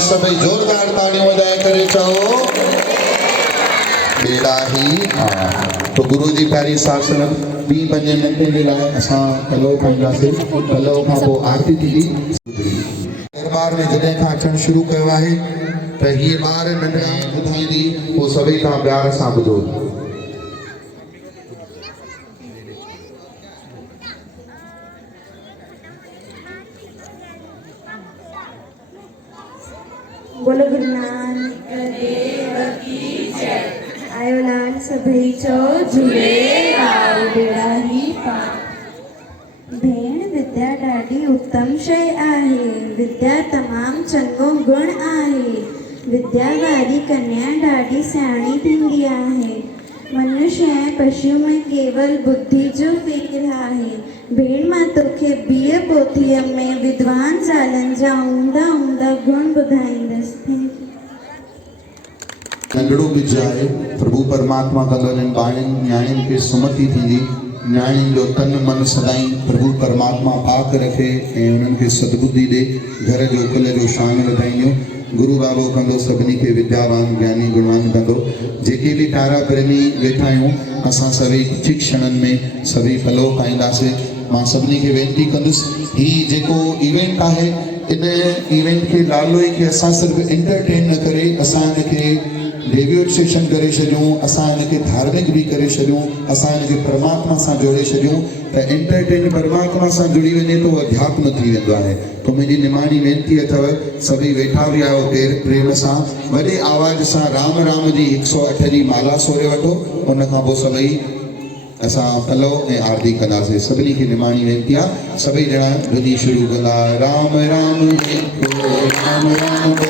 सभी जोरदार तालियों बजाए करे चाहो बेड़ा ही तो गुरु जी प्यारी शासन 20-25 मिनट के लाइ असां पलो कंदासीं पलो खां पोइ आरती थींदी दरबार में जॾहिं खां अचणु शुरू कयो आहे त हीअ ॿार नंढड़ा ॿुधाईंदी पोइ सभई तव्हां प्यार सां ॿुधो। बोलो गुरु नानक देव की जय। आयो लाल सभई चो झूलेलाल बेड़ा ही पार। भेण विद्या ॾाढी उत्तम शइ आहे। विद्या तमाम चङो गुण आहे। विद्या वारी कन्या ॾाढी सियाणी थींदी आहे। मनुष्य ऐं पशु में केवल बुद्धि जो फेर आहे। भेण मां तोखे बीह पोथीअ में विद्वान ज़ालनि जा ऊंदा ऊंदा गुण ॿुधाईंदसि। नंढड़ो ॿिज आहे प्रभु परमात्मा कंदो इन्हनि ॿारनि न्याणियुनि खे सुमति थींदी। न्याणियुनि जो तन मन सदाई प्रभु परमात्मा पाक रखे ऐं उन्हनि खे सद्बुद्धि ॾे। घर जो कुल जो शान वधाईंदियूं। गुरु बाबो कंदो सभिनी खे विद्यावान ज्ञानी गुणवान कंदो। जेके बि प्यारा प्रेमी वेठा आहियूं असां सभई कुझु क्षणनि में सभई फलो पाईंदासीं। मां सभिनी खे वेनिती कंदुसि हीउ जेको इवेंट आहे इन इवेंट खे लालो ई खे असां सिर्फ़ु एंटरटेन न करे असां हिनखे डेविड सेशन करे छॾियूं। असां हिनखे धार्मिक बि करे छॾियूं। असां हिनखे परमात्मा सां जोड़े छॾियूं त एंटरटेन परमात्मा सां जुड़ी वञे तो अध्यात्म थी वेंदो आहे। तो मुंहिंजी निमाणी वेनिती अथव सभई वेठा बि आहियो प्रेम सां वॾे आवाज़ सां राम राम जी 108 जी माला सोरे वठो। उन खां पोइ सभई असां पलो ऐं आरती कंदासीं। सभिनी खे निमाणी वेनिती आहे सभई ॼणा ध्वनि शुरू कंदा राम राम राम राम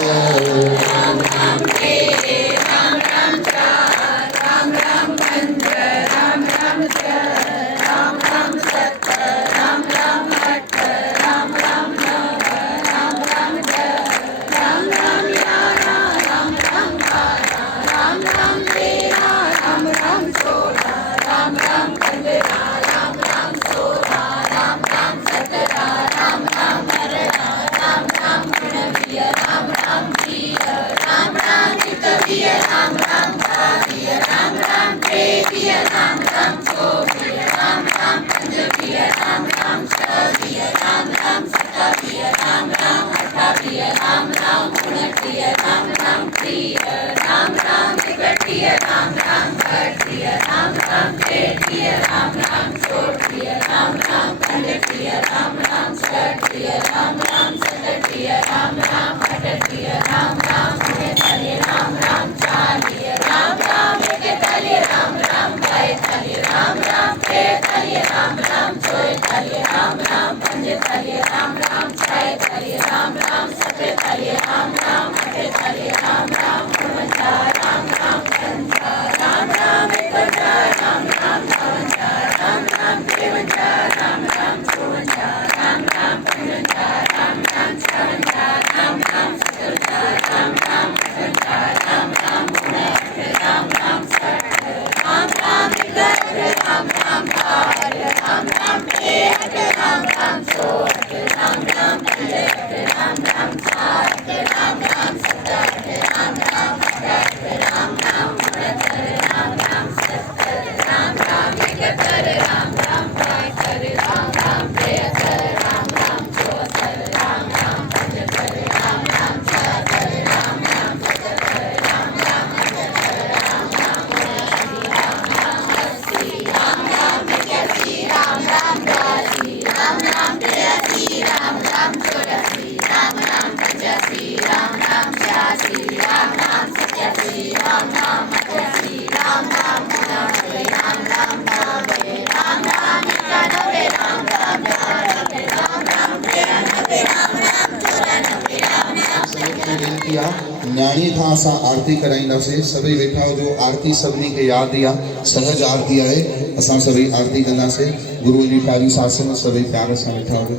न्याणी खां असां आरती कराईंदासीं। सभई वेठा हुजो। आरती सभिनी खे यादि ई आहे, सहज आरती आहे। असां सभई आरती कंदासीं। गुरुअ जी प्यारी सास में सभई प्यार सां वेठा हुजो।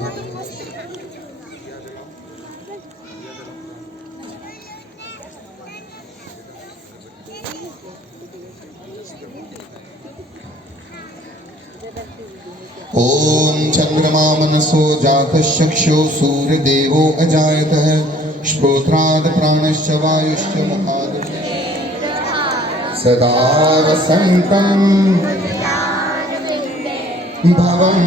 ओम चंद्रमा मनसो जातश्चक्षु सूर्यदेवो अजायतः श्रोत्राद प्राणश्च वायुश्च मुखाद सदा वसन्तं भवं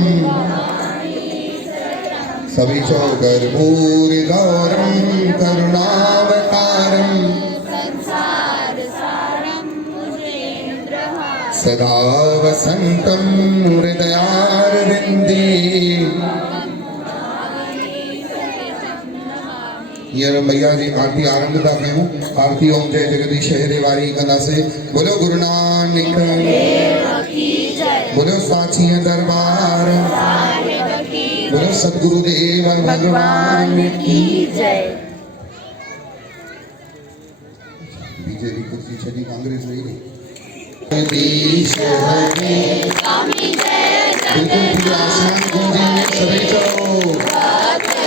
सविचो गर्भूरिगौरं करुणावतारं सदा वसन्तं हृदयारविन्दे। हींअर मैया जी आरती आरंभ था कयूं। आरती ओम जय जगदीश हरे वारी कंदासीं। बोलो गुरु नानक बोलो साची दरबार बोलो सतगुरुदेव भगवान की जय। बीजेपी कुर्सी छड़ी कांग्रेस रही नहीं। जगदीश हरे बिल्कुल पूरे आसमान गूंजे में सभी चलो।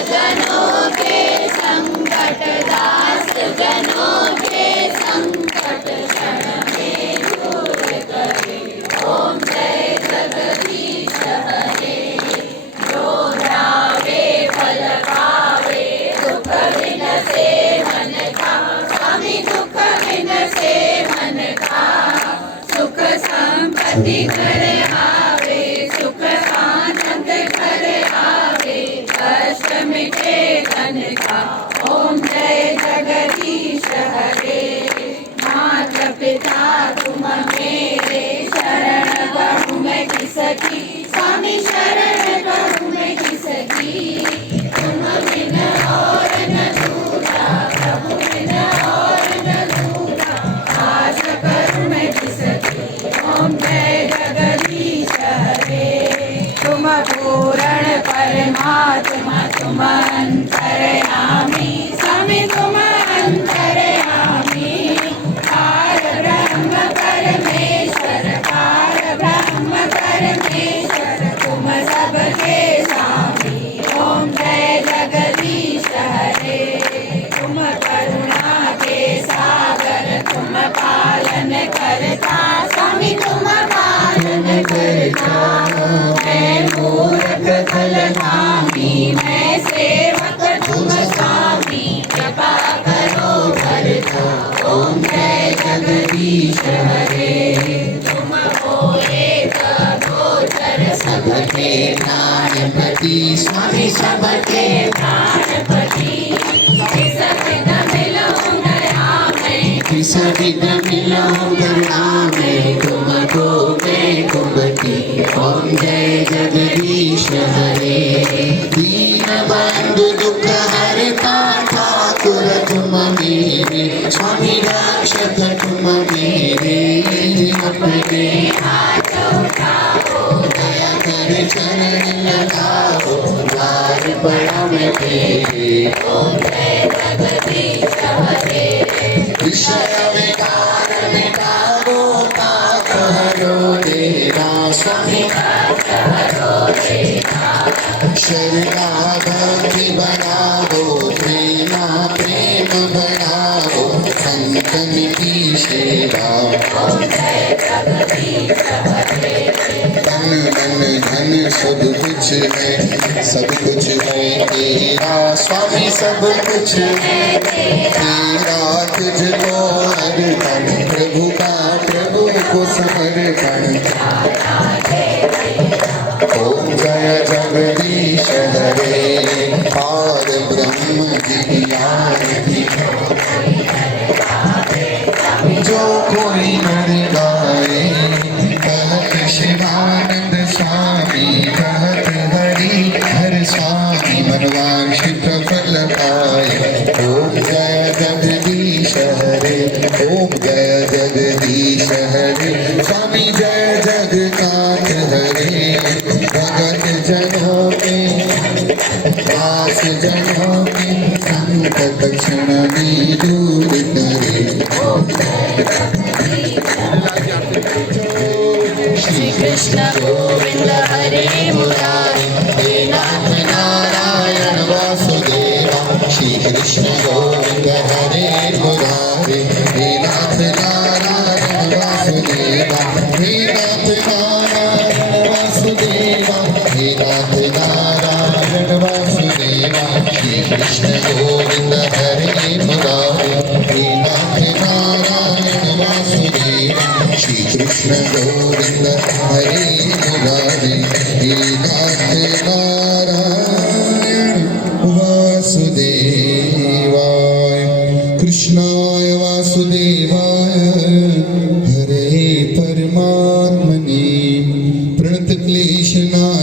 जनों के संकट दास जनों के संकट क्षण में दूर करे। ओम जय जगदीश हरे। जो रावे फल पावे दुख विनसे मन का। स्वामी दुख विनसे मन का। सुख संपत्ति घर आवे सुख आनंद घर आवे। कष्ट मिटे तन का। ओम जय जगदीश हरे। माता पिता तुम मेरे शरण कहूँ मैं किसकी। स्वामी शरण कहूँ मैं किसकी। तुम बिन और न दूजा प्रभु बिन और न दूजा। आस करूँ मैं किसकी। ओम जय जगदीश हरे। तुम पूर्ण परमात्मा तुम अंतर्यामी। स्वामी तुम अंतर्यामी। पार ब्रह्म परमेश्वर पार ब्रह्म परमेश्वर तुम सबके स्वामी। ओम जय जगदीश हरे। तुम करुणा के सागर तुम पालन करता। स्वामी तुम पालन करता। मैं मूर्ख खलनामी मैं सेवक तुम स्वामी। कृपा करो भरता। ओम जय जगदीश हरे। तुम हो एक गोचर सबके प्राणपति। स्वामी सबके प्राणपति। किस विध मिलो दया में किस विध मिलो करुणा में। तुमको मैं कुमति। ओम जय जगदीश हरे। दीन बंधु दुख हरता ठाकुर तुम मेरे। स्वामी रक्षक तुम मेरे। अपने हाथ उठाओ दया कर चरण लगाओ। द्वार पड़ा मैं तेरे। ओम जय जगदीश हरे। विषय विकार मिटाओ पाप हरो तेरा। स्वामी पाप हरो तेरा। शरणागति बढ़ाओ प्रेमा प्रेम बढ़ाओ। संतन की सेवा। ओम जय जगदीश हरे। धन धन धन सब कुछ है सब कुछ है तेरा। स्वामी सब कुछ है तेरा। तुझको अर्पण प्रभु का प्रभु को समर्पण। ओम जय जगदीश हरे। पार ब्रह्म की आरती जो कोई नर गाए। कहत शिवानंद स्वामी कहत हरि हर स्वामी। मनवांछित फल पाए। ओम जय जगदीश हरे। ओम जय जगदीश हरे। स्वामी जय जगन्नाथ हरे। भगत जनों के दास जनों के संकट क्षण में दूर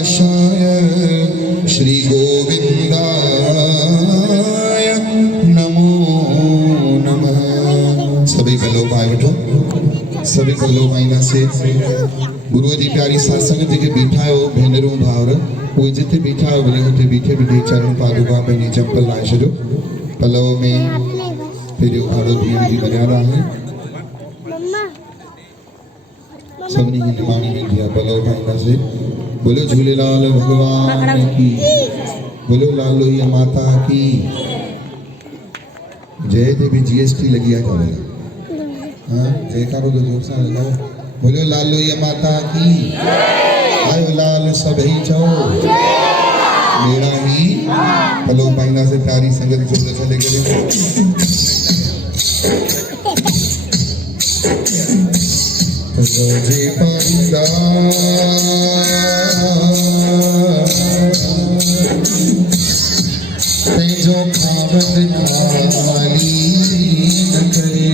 नाशाय श्री गोविंदाय नमो नमः। सभी कलो भाई बैठो, सभी कलो भाई ना से गुरु जी प्यारी सत्संग के बीठा हो भेनरू भावर कोई जिते बीठा हो भले उते बीठे बीठे चरण पादुका पहनी चंपल लाए छो पलव में फिर आड़ो भीड़ जी मर्यादा है सबनी की निमाणी में दिया पलव भाईना से बोलो झूलेलाल भगवान की, बोलो लाल लोहिया माता की जय। देवी जीएसटी लगी है क्या हाँ जयकारो तो जोर से लगाओ, बोलो लाल लोहिया माता की। आयो लाल सभी चो मेरा ही पलो भाईना से प्यारी संगत जो चले गए रोजे पांडा जो खावत खाली न करे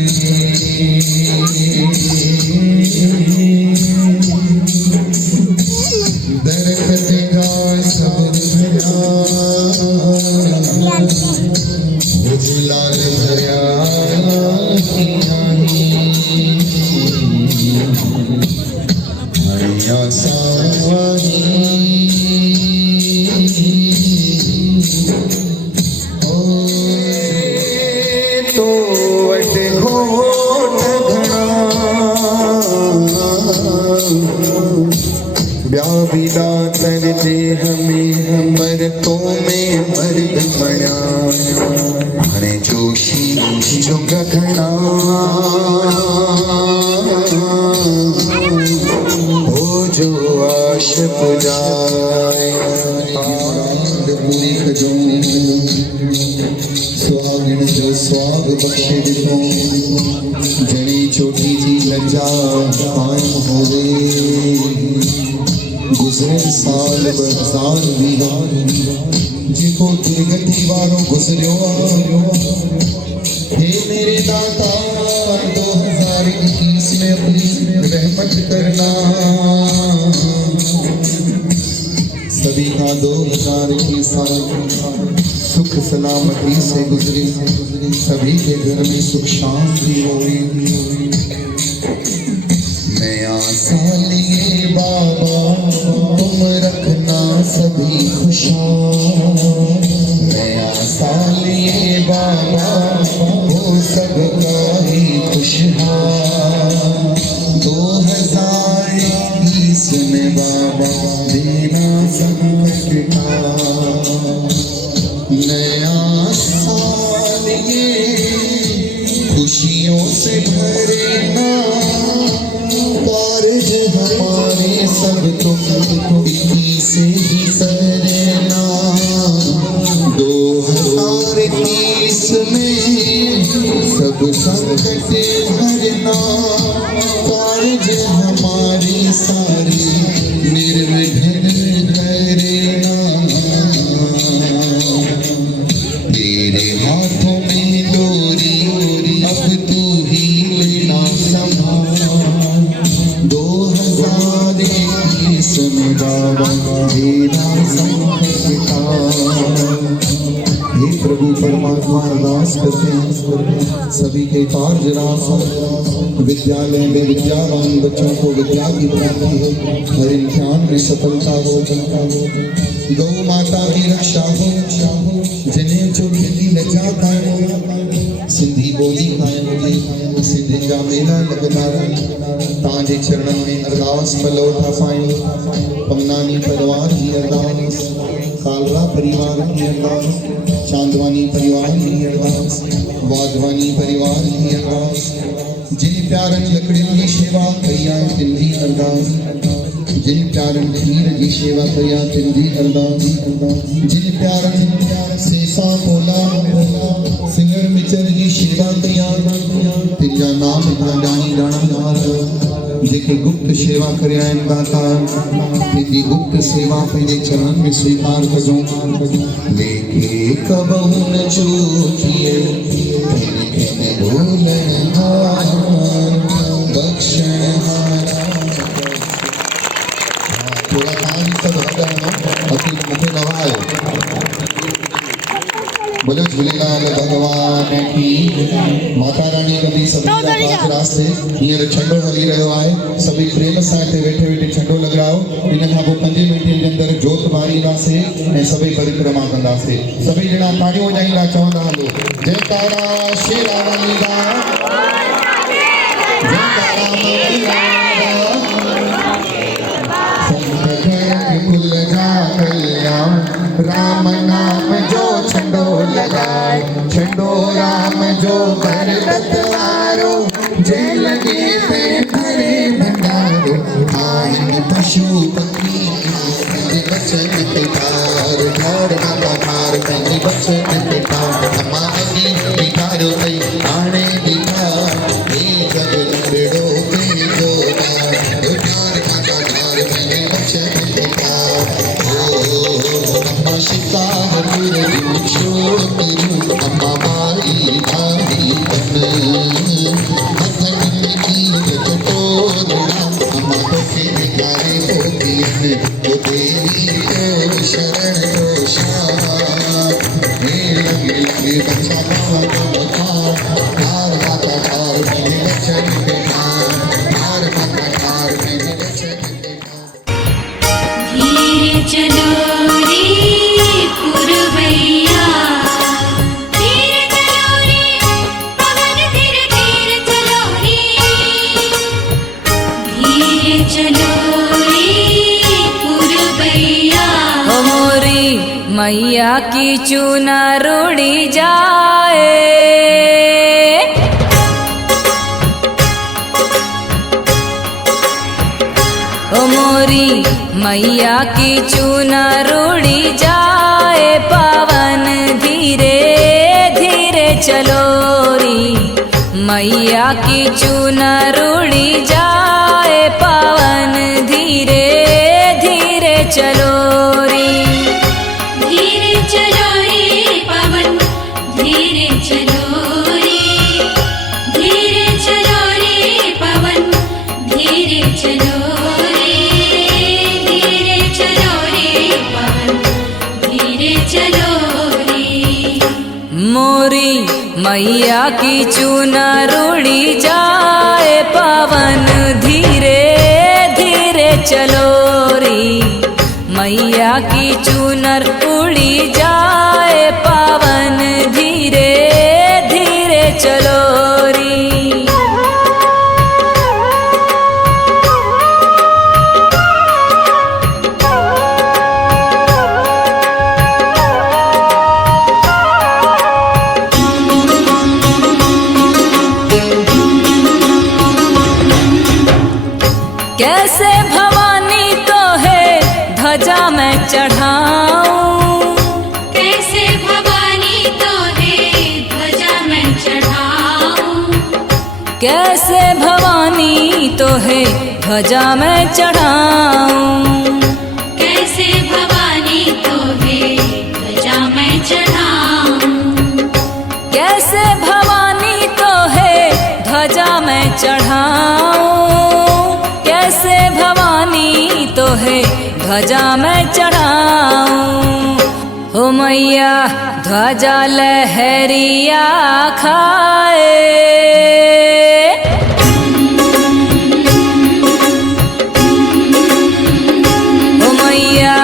दरखत का सब लाल भया हरिया सावनी तो वट घोट घना ब्याविदा करते हमें हमर तो में मर्द मना हरे जोशी जो गखना हो जो आश पुजाए पूरी खजो सुहागन जो स्वाग बख्शे दितो जड़ी छोटी थी लज्जा कायम होवे गुजरे साल बरसाल विहार जिको दुर्गति वारो गुजरियो हे मेरे दाता 2021 में अपनी रहमत करना सभी का 2021 साल सुख सलामती से गुजरे सभी के घर में सुख शांति होगी। नया साल ये बाबा तुम रखना सभी खुशहाल, नया साल ये बाबा हो सबका ही खुशहाल। 2021 में बाबा देना संकट का नया साल ये खुशियों से भरेना कार्य हमारे सब तुम से ही करना। 2023 में सब संकट भरना कार्य हमारे सारे निर्विघ्न करना। तेरे हाथों में डोरी अब तू ही लेना संभाल। 2021 में बाबा देना संकट का। हे प्रभु परमात्मा अरदास करते हैं सभी के कार्य विद्यालय में विद्यावान बच्चों को विद्या की प्राप्ति हो, हर इम्तिहान में सफलता हो। गौ माता की रक्षा हो, जिन्हें जो खेती लज्जा कायम हो, सिंधी बोली कायम हो, सिंधी का मेला लगता रहे। ताजे चरणन में अरदास पलोठा पाए, पमनानी परिवार की अरदास, कालरा परिवार की अरदास, चांदवानी परिवार की अरदास, वाधवानी परिवार की अरदास। जिन प्यारन लकड़ियों की सेवा करिया तिंदी अरदास, जिन प्यारन खीर की सेवा करिया तिंदी अरदास। जिन प्यारन सेसा बोला सिंगर मिचर की सेवा करिया तिंजा नाम इतना जानी जाना नार। जेके गुप्त सेवा करिया दाता तेरी गुप्त सेवा पंहिंजे चरण में स्वीकार कजो। लेके कबहू न चूकिए बख्शण थोड़ा काम सब बोलो झूलेलाल भगवान की। माता रानी कभी सभी पांच रास्ते हींअर छंडो हली रहियो आहे। सभी प्रेम सां हिते वेठे वेठे छंडो लॻायो। इन खां पोइ 5 मिंटनि जे अंदरि जोत ॿारींदासीं ऐं सभई परिक्रमा कंदासीं। सभी ॼणा ताड़ियूं वॼाईंदा चवंदा हलो जयकारा शेरा वाली दा, जयकारा मैया दा। संत जन कुल जा कल्याण, राम नाम जो छंडो लगाए। छंडो राम जो बरकत वारो, जय लगे ते भरे भंडारो। खाएंगे पशु पक्षी बचन पे ठार, ठार माता ठार कहीं बचन पे ठार। अम्मा अगी बिठारो कई आने बिठार, ये जग लंगड़ो पे जोदार। ठार माता ठार कहीं बचन पे ठार। अम्मा शिकारपुर छोड़ करूं, अम्मा मारी भारी बन हथन की चटोरना। अम्मा तो फिर गारे होती है तो देवी को शरण को शामा। लगे लगे बच्चा बाबा को बखार, हार माता ठार मेरे बचन पे ठार। हार माता ठार मेरे बचन पे ठार। धीरे चलो रे पुरवैया, धीरे चलो रे पवन, धीरे धीरे चलो रे। धीरे चलो रे पुरवैया। ओ मोरी मैया की चुनर उड़ी जाए। ओ मोरी मैया की चुनर उड़ी जाए। पवन धीरे धीरे चलो री, मैया की चुनर उड़ी जाए। पवन धीरे धीरे चलो री। धीरे चलो रे पवन, धीरे चलो रे। धीरे चलो रे पवन, धीरे चलो रे। धीरे चलो रे पवन, धीरे चलो रे। मोरी मैया की चुनर उड़ी जाए। पवन धीरे धीरे चलो री, मैया की चुनर उड़ी जाए। पवन धीरे धीरे चलो री। कैसे भवानी तो है ध्वजा मैं चढ़ाऊं। कैसे भवानी तो है ध्वजा मैं चढ़ाऊं। कैसे भवानी तो है ध्वजा मैं चढ़ाऊं। कैसे भवानी तो है ध्वजा मैं चढ़ाऊं। कैसे भवानी तो है ध्वजा मैं चढ़ाऊं। कैसे भवानी तो है ध्वजा मैं चढ़ाऊं। हो मैया ध्वजा लहरिया खाए। हो मैया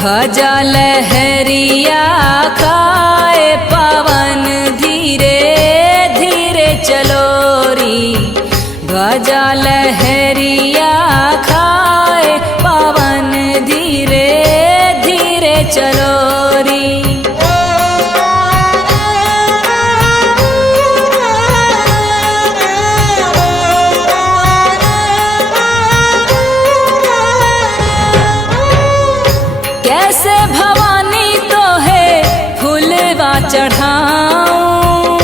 ध्वजा लहरिया खाए। पवन धीरे धीरे चलो री, ध्वजा लहरिया खाए। पवन धीरे धीरे चलो री। कैसे भवानी तो है फूलवा चढ़ाऊं।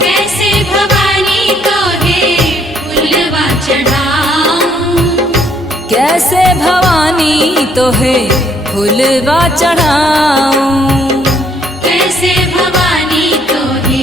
कैसे भवानी तो है फूलवा चढ़ाऊं। कैसे भवानी तो है फूलवा चढ़ाऊं। कैसे भवानी तो है।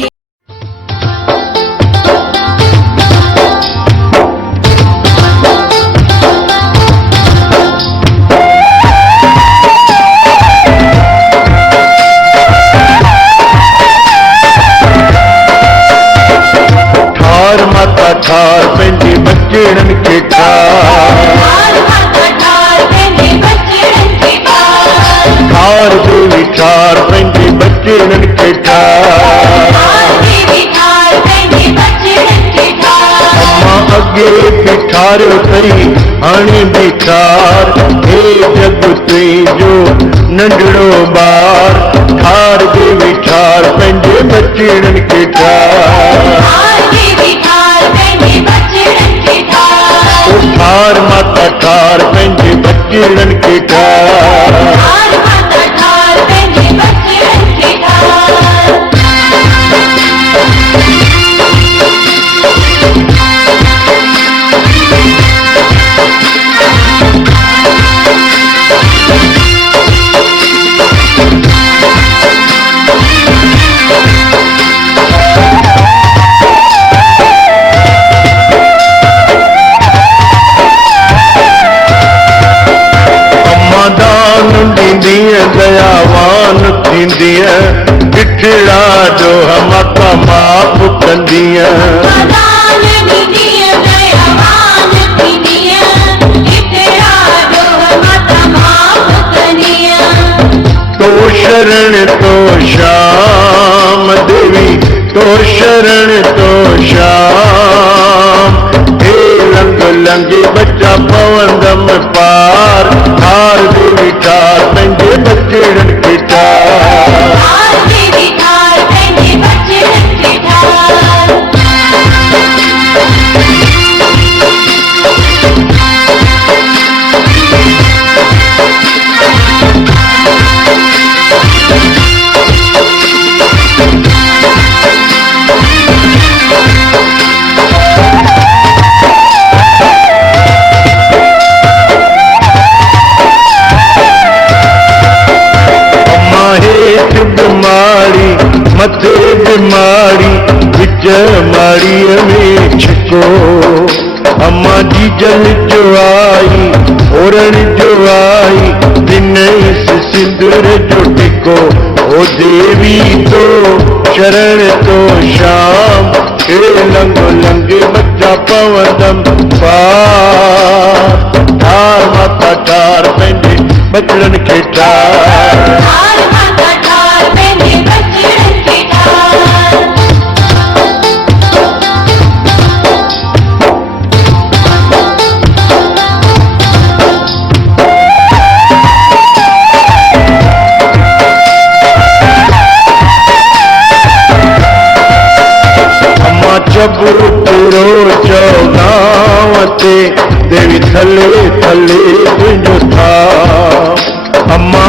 बचड़न के ठार अम्मा अगे बिठार सही हाणे बिठार हे जग तुई जो नंढड़ो ॿार ठार के बिठार पंहिंजे बचड़न के ठार ठार माता ठार पंहिंजे बचड़न के ठार दयावान थींदी बिछड़ा जो माता माफ़ कंदी तो शरण तो श्याम देवी तो शरण तो श्याम हे लंग लंगे बच्चा पवंदम पार ठार देवी ठार पंहिंजे बचड़न के ठार मथे बीमारी विच माड़ीअ में छिको अम्मा जी जल जो आई ओरण जो आई दिनेश सिंदूर जो टिको ओ देवी तो शरण तो श्याम हे लंग लंगे बच्चा पवंदम पार ठार माता ठार पंहिंजे बचड़न के ठार पूरो चौगावते देवी थले थले तुझो था अम्मा